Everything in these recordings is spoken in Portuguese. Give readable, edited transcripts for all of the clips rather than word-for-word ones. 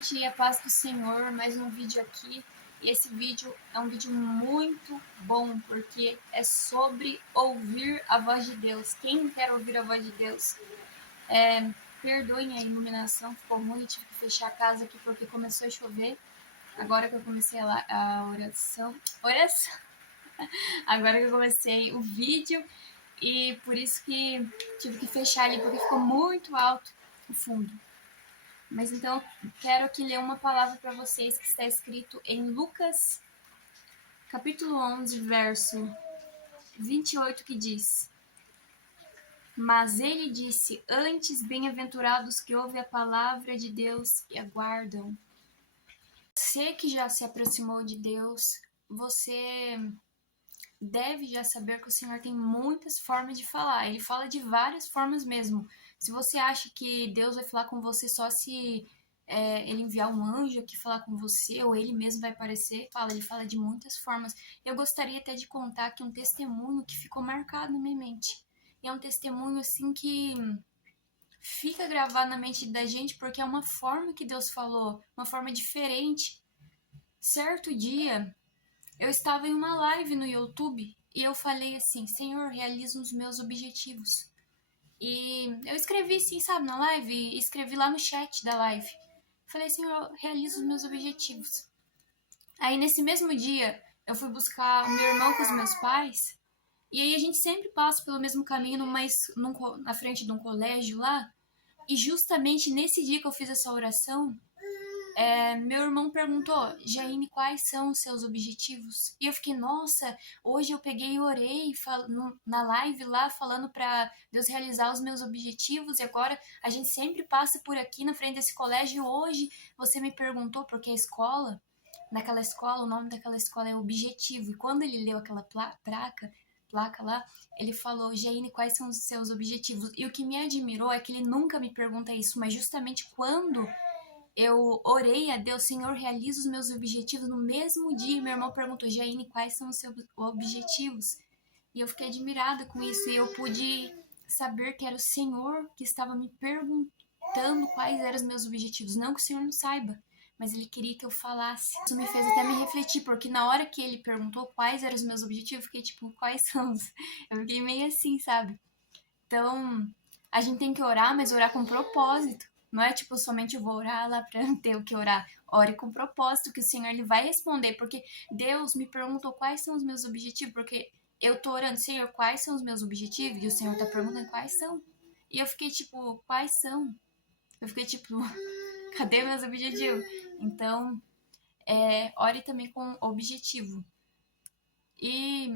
Dia, paz do Senhor, mais um vídeo aqui. E esse vídeo é um vídeo muito bom, porque é sobre ouvir a voz de Deus. Quem quer ouvir a voz de Deus? Perdoem a iluminação, ficou ruim, tive que fechar a casa aqui porque começou a chover. Agora que eu comecei a oração, agora que eu comecei o vídeo, e por isso que tive que fechar ali, porque ficou muito alto o fundo. Mas então eu quero aqui ler uma palavra para vocês que está escrito em Lucas, capítulo 11, verso 28, que diz: Mas ele disse: Antes, bem-aventurados que ouvem a palavra de Deus e aguardam. Você que já se aproximou de Deus, você deve já saber que o Senhor tem muitas formas de falar. Ele fala de várias formas mesmo. Se você acha que Deus vai falar com você só se ele enviar um anjo aqui falar com você, ou ele mesmo vai aparecer, ele fala de muitas formas. Eu gostaria até de contar aqui um testemunho que ficou marcado na minha mente. E é um testemunho assim que fica gravado na mente da gente porque é uma forma que Deus falou, uma forma diferente. Certo dia, eu estava em uma live no YouTube e eu falei assim: Senhor, realiza os meus objetivos. E eu escrevi assim, sabe, na live, escrevi lá no chat da live. Falei: Senhor, realiza os meus objetivos. Aí nesse mesmo dia, eu fui buscar o meu irmão com os meus pais. E aí a gente sempre passa pelo mesmo caminho, na frente de um colégio lá. E justamente nesse dia que eu fiz essa oração, meu irmão perguntou: Jaine, quais são os seus objetivos? E eu fiquei: nossa, hoje eu peguei e orei na live lá, falando para Deus realizar os meus objetivos, e agora a gente sempre passa por aqui na frente desse colégio, e hoje você me perguntou, porque naquela escola, o nome daquela escola é Objetivo, e quando ele leu aquela placa lá, ele falou: Jaine, quais são os seus objetivos? E o que me admirou é que ele nunca me pergunta isso, mas justamente quando eu orei a Deus: Senhor, realiza os meus objetivos, no mesmo dia meu irmão perguntou: Jaine, quais são os seus objetivos? E eu fiquei admirada com isso, e eu pude saber que era o Senhor que estava me perguntando quais eram os meus objetivos. Não que o Senhor não saiba, mas ele queria que eu falasse. Isso me fez até me refletir, porque na hora que ele perguntou quais eram os meus objetivos, eu fiquei tipo: quais são os? Eu fiquei meio assim, sabe? Então, a gente tem que orar, mas orar com propósito. Não é tipo somente eu vou orar lá para ter o que orar. Ore com propósito, que o Senhor ele vai responder. Porque Deus me perguntou quais são os meus objetivos. Porque eu tô orando: Senhor, quais são os meus objetivos? E o Senhor tá perguntando quais são. E eu fiquei tipo: quais são? Eu fiquei tipo: cadê meus objetivos? Então, ore também com objetivo. E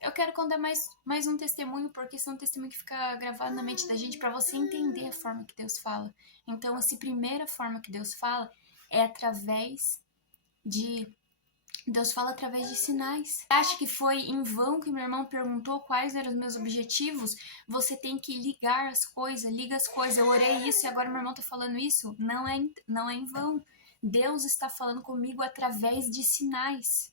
eu quero contar mais um testemunho, porque esse é um testemunho que fica gravado na mente da gente para você entender a forma que Deus fala. Então, essa primeira forma que Deus fala é através de. Deus fala através de sinais. Você acha que foi em vão que meu irmão perguntou quais eram os meus objetivos? Você tem que ligar as coisas, liga as coisas. Eu orei isso e agora meu irmão tá falando isso? Não é em vão. Deus está falando comigo através de sinais.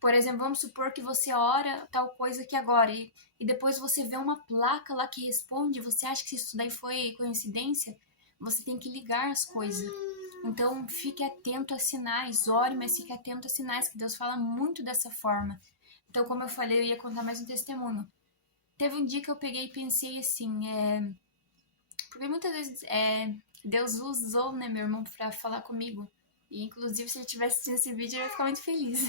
Por exemplo, vamos supor que você ora tal coisa aqui agora e depois você vê uma placa lá que responde. Você acha que isso daí foi coincidência? Você tem que ligar as coisas. Então, fique atento a sinais, ore, mas fique atento a sinais, que Deus fala muito dessa forma. Então, como eu falei, eu ia contar mais um testemunho. Teve um dia que eu peguei e pensei assim, porque muitas vezes Deus usou, né, meu irmão, para falar comigo. E, inclusive, se ele tivesse assistido esse vídeo, eu ia ficar muito feliz.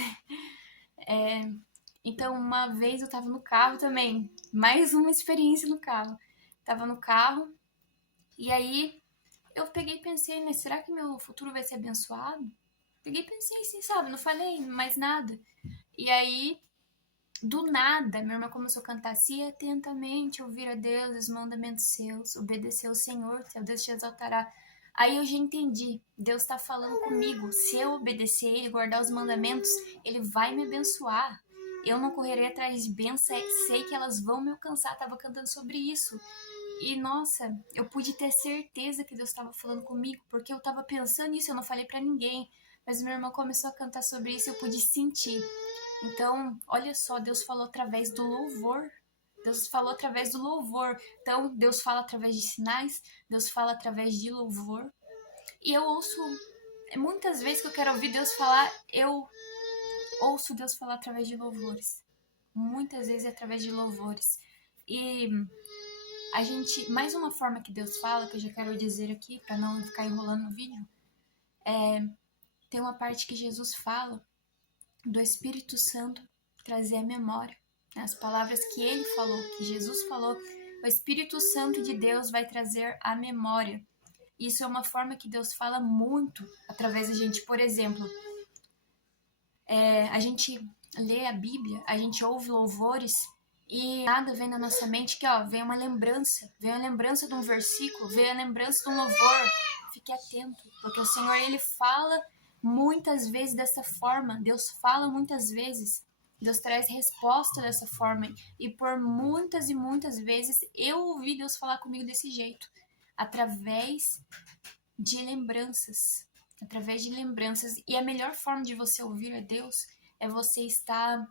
Então, uma vez eu tava no carro também, mais uma experiência no carro. Tava no carro, e aí eu peguei e pensei, né, será que meu futuro vai ser abençoado? Peguei e pensei assim, sabe, não falei mais nada. E aí, do nada, minha irmã começou a cantar: se atentamente ouvir a Deus, os mandamentos seus, obedecer ao Senhor, seu Deus te exaltará. Aí eu já entendi, Deus está falando comigo: se eu obedecer Ele, guardar os mandamentos, Ele vai me abençoar. Eu não correrei atrás de bênçãos, sei que elas vão me alcançar. Tava cantando sobre isso. E nossa, eu pude ter certeza que Deus estava falando comigo, porque eu estava pensando nisso, eu não falei para ninguém. Mas meu irmão começou a cantar sobre isso e eu pude sentir. Então, olha só, Deus falou através do louvor. Deus falou através do louvor. Então, Deus fala através de sinais, Deus fala através de louvor. E eu ouço, muitas vezes que eu quero ouvir Deus falar, eu ouço Deus falar através de louvores. Muitas vezes é através de louvores. E a gente, mais uma forma que Deus fala, que eu já quero dizer aqui, para não ficar enrolando no vídeo, tem uma parte que Jesus fala do Espírito Santo trazer a memória. As palavras que ele falou, que Jesus falou, o Espírito Santo de Deus vai trazer a memória. Isso é uma forma que Deus fala muito através da gente. Por exemplo, a gente lê a Bíblia, a gente ouve louvores e nada vem na nossa mente que, vem uma lembrança. Vem a lembrança de um versículo, vem a lembrança de um louvor. Fique atento, porque o Senhor, ele fala muitas vezes dessa forma. Deus fala muitas vezes. Deus traz resposta dessa forma. E por muitas e muitas vezes eu ouvi Deus falar comigo desse jeito. Através de lembranças. Através de lembranças. E a melhor forma de você ouvir a Deus é você estar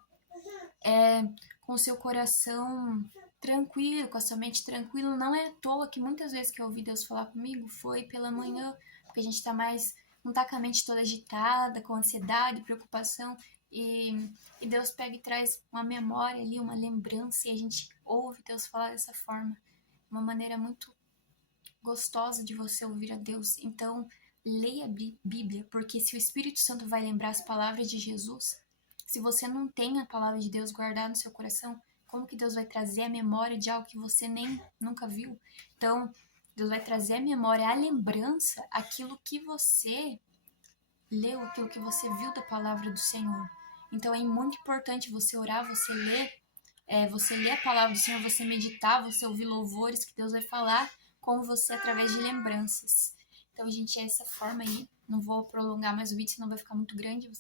com o seu coração tranquilo, com a sua mente tranquila. Não é à toa que muitas vezes que eu ouvi Deus falar comigo foi pela manhã, porque a gente tá mais, não tá com a mente toda agitada, com ansiedade, preocupação, e Deus pega e traz uma memória ali, uma lembrança, e a gente ouve Deus falar dessa forma. Uma maneira muito gostosa de você ouvir a Deus. Então, leia a Bíblia, porque se o Espírito Santo vai lembrar as palavras de Jesus, se você não tem a palavra de Deus guardada no seu coração, como que Deus vai trazer a memória de algo que você nem nunca viu? Então, Deus vai trazer a memória, a lembrança, aquilo que você leu, aquilo que você viu da palavra do Senhor. Então, é muito importante você orar, você ler a palavra do Senhor, você meditar, você ouvir louvores que Deus vai falar com você através de lembranças. Então, gente, é essa forma aí. Não vou prolongar mais o vídeo, senão vai ficar muito grande.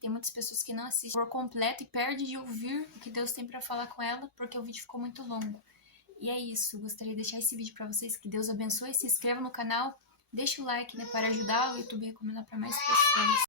Tem muitas pessoas que não assistem por completo e perdem de ouvir o que Deus tem para falar com ela, porque o vídeo ficou muito longo. E é isso, gostaria de deixar esse vídeo para vocês, que Deus abençoe, se inscreva no canal, deixa o like, né, para ajudar o YouTube a recomendar para mais pessoas.